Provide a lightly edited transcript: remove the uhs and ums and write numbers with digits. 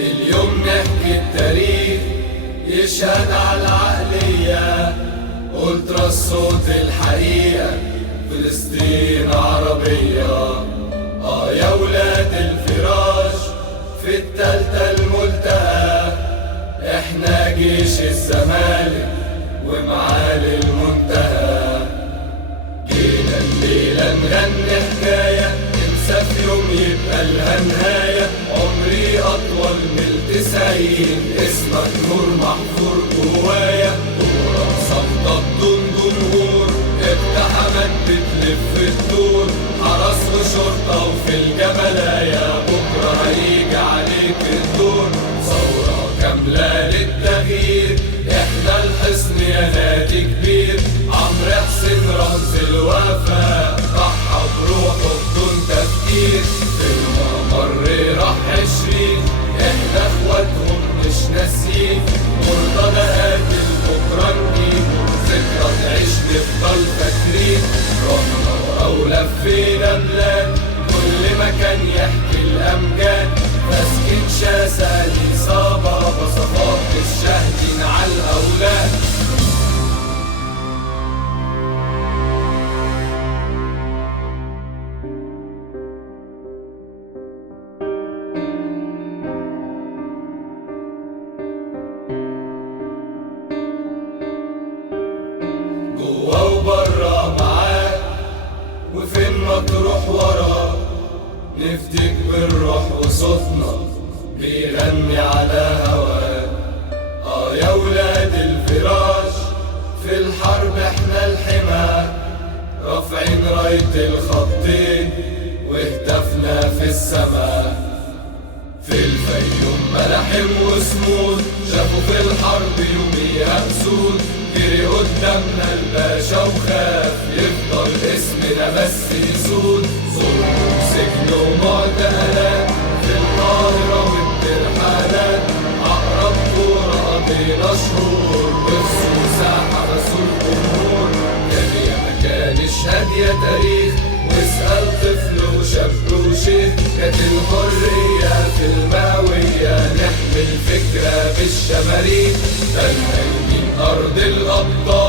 اليوم نحكي التاريخ يشهد على العقلية، ألترا الصوت الحقيقة، فلسطين عربية. يا ولاد الفراش في التالتة الملتقى، احنا جيش الزمالك ومعالي المنتهى. جينا الليلة نغني حكاية ننسى في يوم يبقى لها نهاية. عمري أطول من 90، اسمك نور محفور جوايا. كورة صفقة بدون جمهور، اقتحامات بتلف الدور، حرس وشرطة وفي الجبلايا. بكرة هيجي عليك الدور، ثورة كاملة للتغيير. احنا الحصن يا نادي كبير، عمرو حسين رمز الوفاء، ضحى بروحه بدون تفكير. الممر راح 20، احنا اخواتهم مش ناسيين. مرتضى قاتل بكرة نجيب، ذكرى تعيش نفضل فاكرين. رحنا او لفينا بلاد، كل مكان يحكي الامجاد. ماسكين شاسة الإصابة، بصفات الشاهدين على الأولاد. جوا وبرا معاك، وفين ما تروح ورا، نفتك بالروح وصوتنا بيغني على هواك. يا ولاد الفراش في الحرب احنا الحماة، رافعين راية الخطين وهتفنا في السماء. في الفيوم ملاحم وسمود، شافوا في الحرب يوميها أسود. جري قدامنا الباشا وخاف، يفضل اسمنا بس يسود. ظلم وسجن ومعتقلات في القاهرة والترحالات. أقرب كورة قضينا شهور، بخصوصها حبسوا الجمهور. يا مكانش هادية تاريخ، واسأل طفل وشاب وشيخ. كانت الحرية في الماوية، نحمل فكرة بالشماريخ. ده من أرض الأبطال